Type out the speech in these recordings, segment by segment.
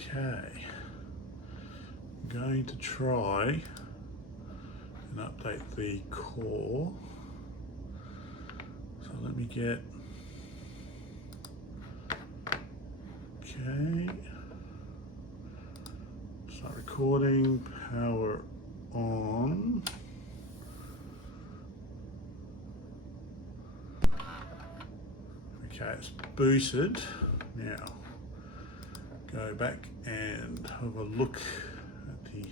Okay, I'm going to try and update the core. So let me get, okay, start recording, power on. Okay, it's booted. Now, go back and have a look at the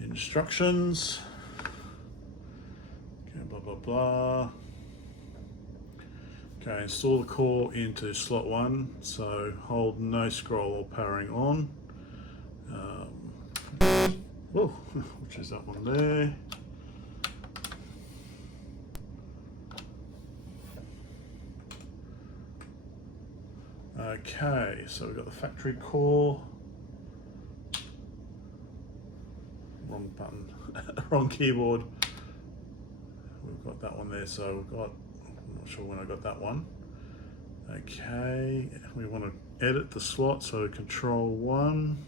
instructions. Okay, blah, blah, blah. Okay, install the core into slot 1. So hold no scroll or powering on. Which is that one there. Okay, so we've got the factory core. Wrong button, wrong keyboard. We've got that one there, so we've got, I'm not sure when I got that one. Okay, we want to edit the slot, so control 1.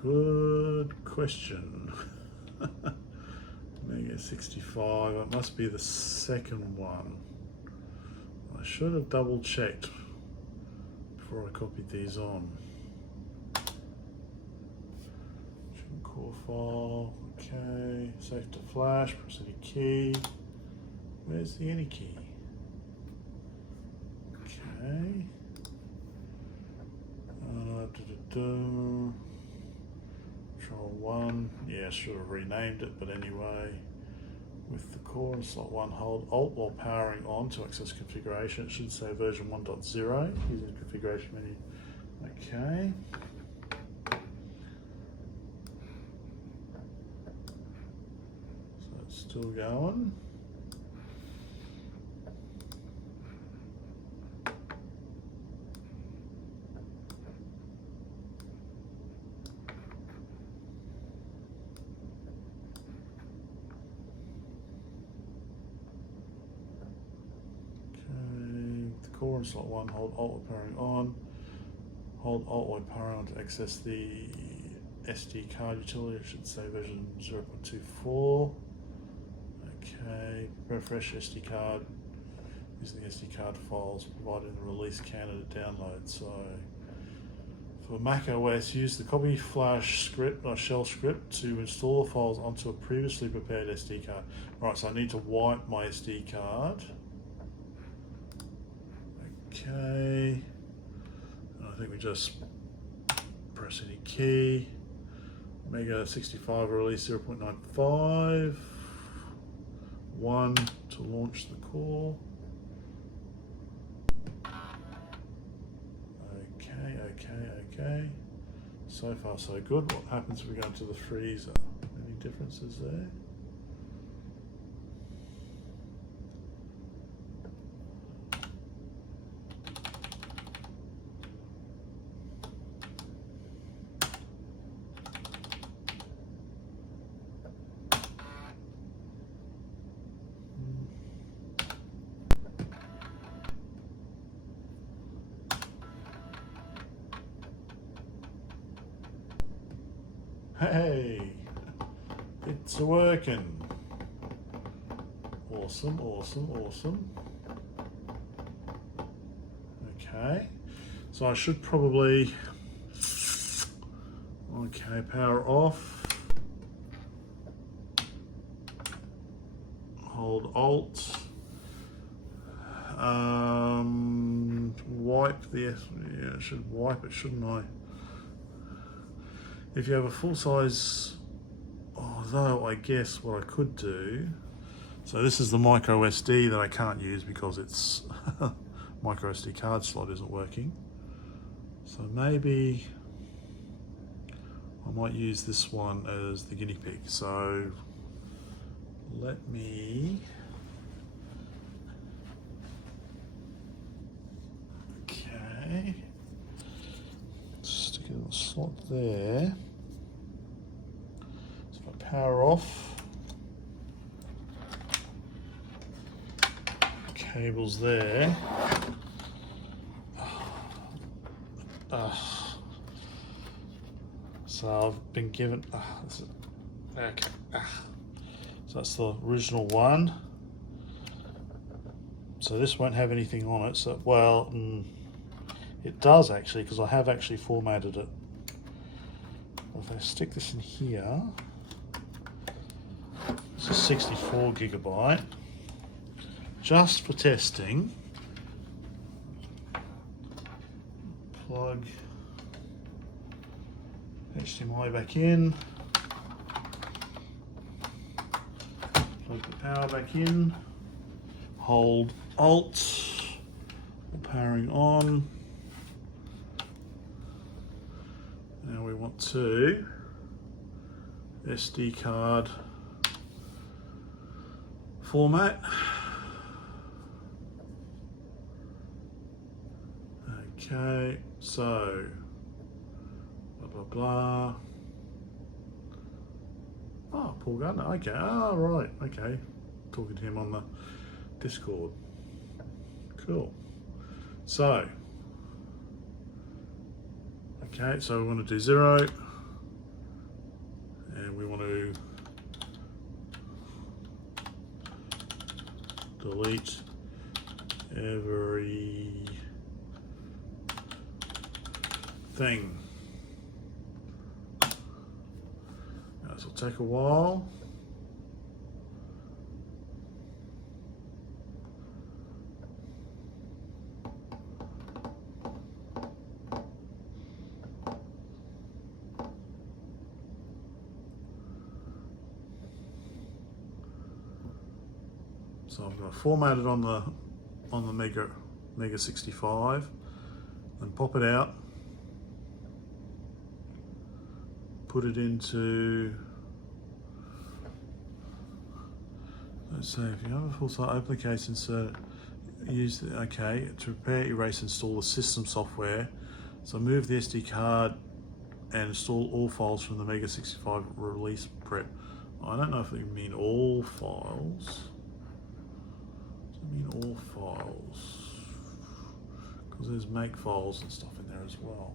Good question. Mega 65, it must be the second one. I should have double checked before I copied these on. Core file, okay, save to flash, press any key. Where's the any key? Okay. Control 1, yeah, I should have renamed it, but anyway, with the core in slot 1, hold Alt while powering on to access configuration. It should say version 1.0 using the configuration menu. Okay. So it's still going. Core in slot 1, hold Alt while powering on. Hold Alt while powering on to access the SD card utility. It should say version 0.24. Okay, refresh SD card using the SD card files provided in the release candidate download. So for Mac OS, use the copy flash script or shell script to install the files onto a previously prepared SD card. Right, so I need to wipe my SD card. Okay, and I think we just press any key. Mega 65 release 0.95. 1 to launch the core. Okay. So far so good. What happens if we go into the freezer? Any differences there? Hey, it's working. Awesome. Okay, so I should probably, okay, power off. Hold Alt. Wipe the, yeah, I should wipe it, shouldn't I? If you have a full size, although I guess what I could do, so this is the micro SD that I can't use because it's micro SD card slot isn't working. So maybe I might use this one as the guinea pig. So let me, okay, stick it in the slot there. So if I power off, okay, cables there. So I've been given, this is, okay. So that's the original one. So this won't have anything on it. So, well, it does actually, because I have actually formatted it. If I stick this in here, it's a 64 gigabyte, just for testing. Plug HDMI back in, plug the power back in, hold Alt, powering on. Now we want to SD card format. Okay, so blah blah blah. Oh, Paul Gardner. Okay. Oh, right. Okay. Talking to him on the Discord. Cool. So, okay. So we want to do 0, and we want to delete every thing. Now, this will take a while. So I'm going to format it on the Mega 65 and pop it out. Put it into, let's say, if you have a full site, open the case, insert, use the, okay, to repair, erase, install the system software. So move the SD card and install all files from the Mega 65 release prep. I don't know if they mean all files. Does it mean all files? Because there's make files and stuff in there as well.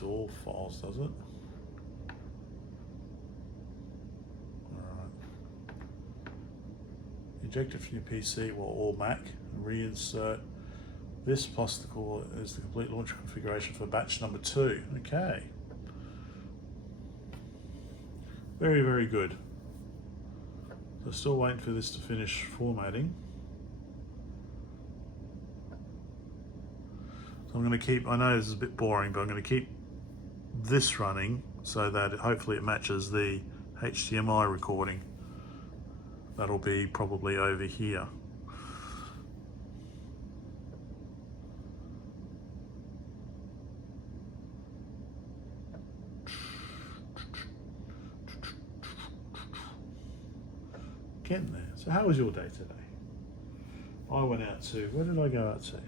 All files, does it? Alright. Eject it from your PC or Mac and reinsert this plus the core is the complete launcher configuration for batch number 2. Okay. Very, very good. So still waiting for this to finish formatting. So I'm going to keep, I know this is a bit boring, but I'm going to keep this running so that hopefully it matches the HDMI recording. That'll be probably over here. Getting there. So how was your day today? I went out to, where did I go out to?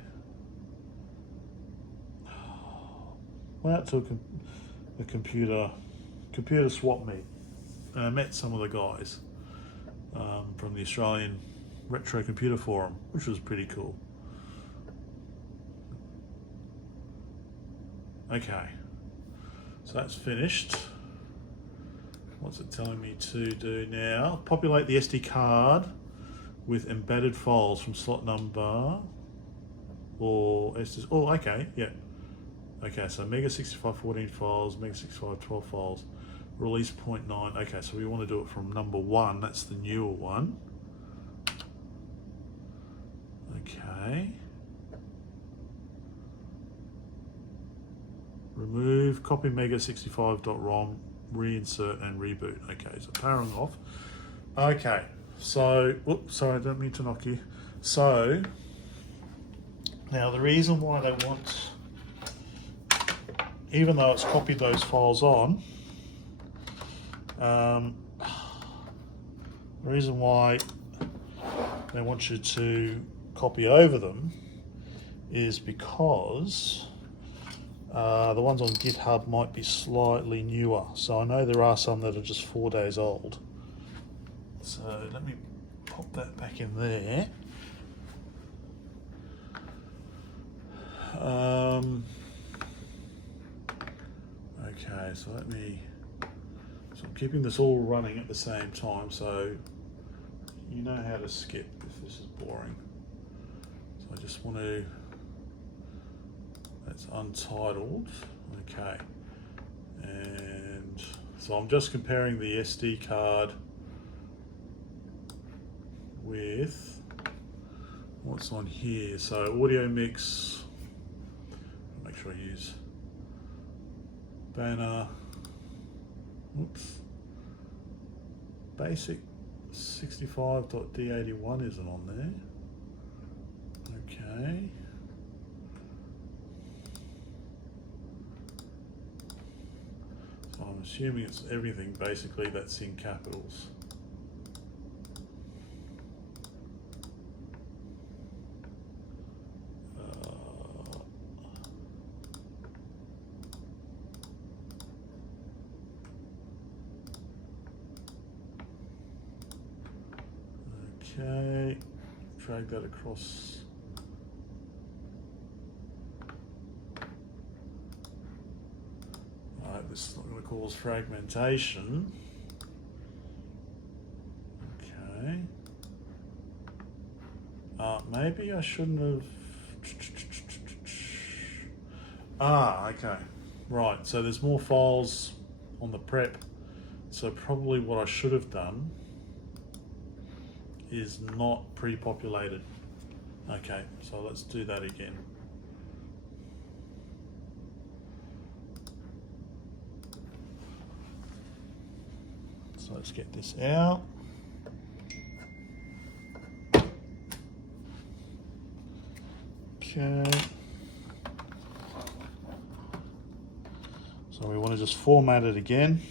Went out to a computer swap meet, and I met some of the guys from the Australian Retro Computer Forum, which was pretty cool. Okay, so that's finished. What's it telling me to do now? Populate the SD card with embedded files from slot number or SD. Oh, okay, yeah. Okay, so Mega 65 14 files, Mega 65 12 files, release 0.9. Okay, so we want to do it from number 1. That's the newer one. Okay. Remove, copy Mega 65.rom, reinsert and reboot. Okay, so powering off. Okay, so, oops, sorry, I don't mean to knock you. So, now the reason why they want, even though it's copied those files on, the reason why they want you to copy over them is because The ones on GitHub might be slightly newer. So I know there are some that are just 4 days old. So let me pop that back in there. Okay, so I'm keeping this all running at the same time, so you know how to skip if this is boring. So I just want to, that's untitled, okay. And so I'm just comparing the SD card with what's on here. So audio mix, make sure I use banner, oops, basic 65.d81 isn't on there. Okay. So I'm assuming it's everything basically that's in capitals. Okay, drag that across. Alright, this is not going to cause fragmentation. Okay. Maybe I shouldn't have. Okay. Right, so there's more files on the prep. So probably what I should have done is not pre-populated. Okay, so let's do that again. So let's get this out. Okay. So we want to just format it again.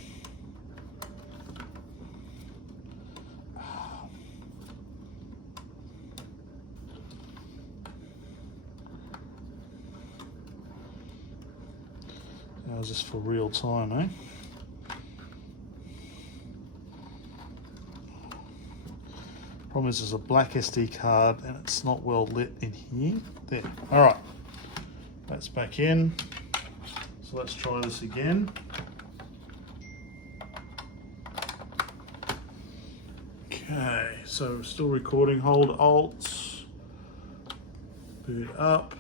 How's this for real time, eh? Problem is there's a black SD card and it's not well lit in here. There, all right, that's back in. So let's try this again. Okay, so we're still recording, hold Alt, boot up.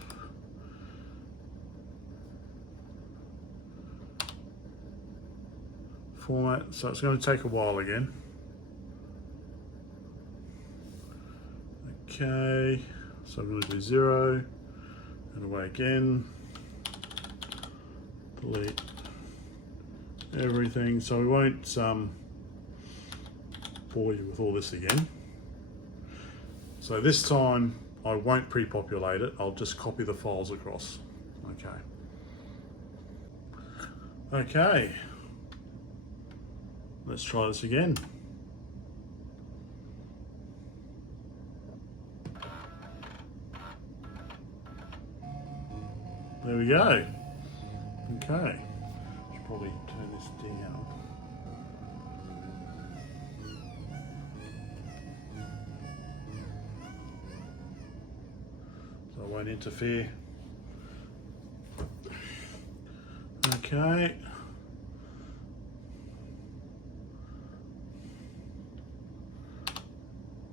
Format, so it's going to take a while again. Okay, so I'm going to do 0 and away again. Delete everything. So we won't bore you with all this again. So this time I won't pre-populate it. I'll just copy the files across. Okay. Okay. Let's try this again. There we go. Okay. Should probably turn this down. So it won't interfere. Okay.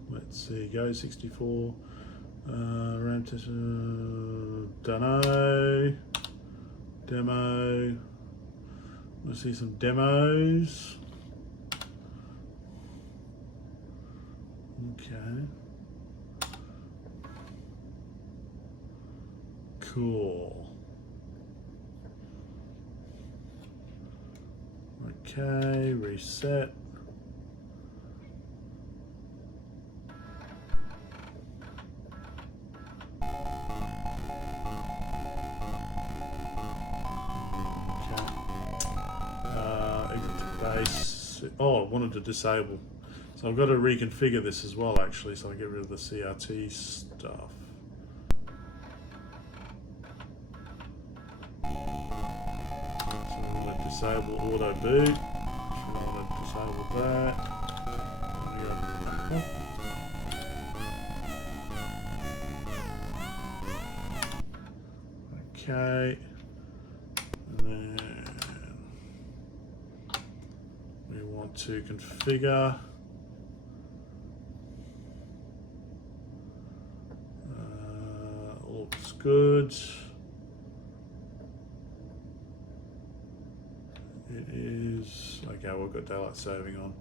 Let's see, go 64. RAM test, dunno. Demo. Let's see some demos. Okay. Cool. Okay, reset. Oh, I wanted to disable. So I've got to reconfigure this as well, actually, so I get rid of the CRT stuff. disable auto boot. So we want to disable that. Okay, and then we want to configure looks good. It is okay. We've got daylight saving on.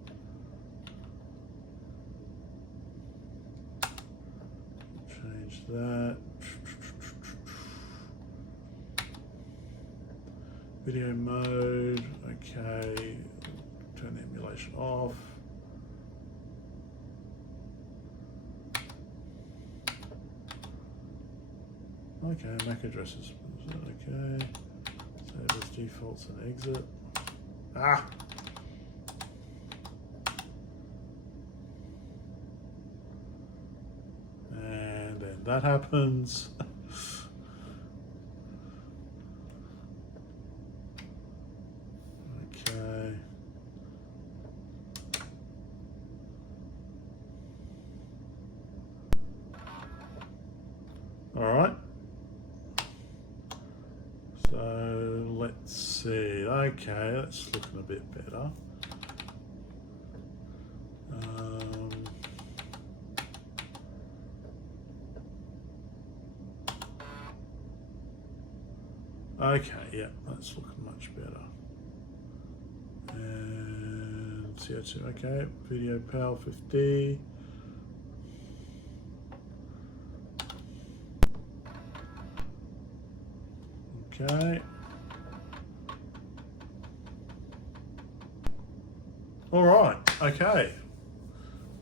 Change that. Video mode, okay, turn the emulation off. Okay, MAC addresses, is that okay? Save as defaults and exit. Ah! And then that happens. All right. So let's see. Okay, that's looking a bit better. Okay, yeah, that's looking much better. And CO2, okay, video PAL 50. Okay. All right, okay.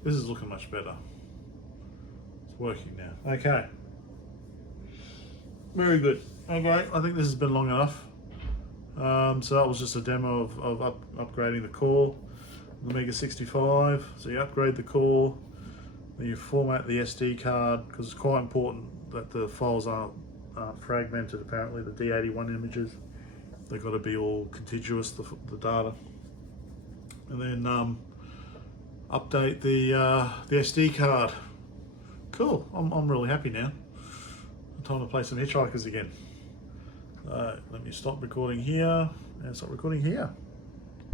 This is looking much better. It's working now. Okay. Very good. Okay, I think this has been long enough. So that was just a demo of upgrading the core, the Mega 65. So you upgrade the core, then you format the SD card, because it's quite important that the files aren't fragmented. Apparently the D81 images, they've got to be all contiguous, the data. And then update the SD card. Cool, I'm really happy now. Time to play some Hitchhikers again. Let me stop recording here and stop recording here.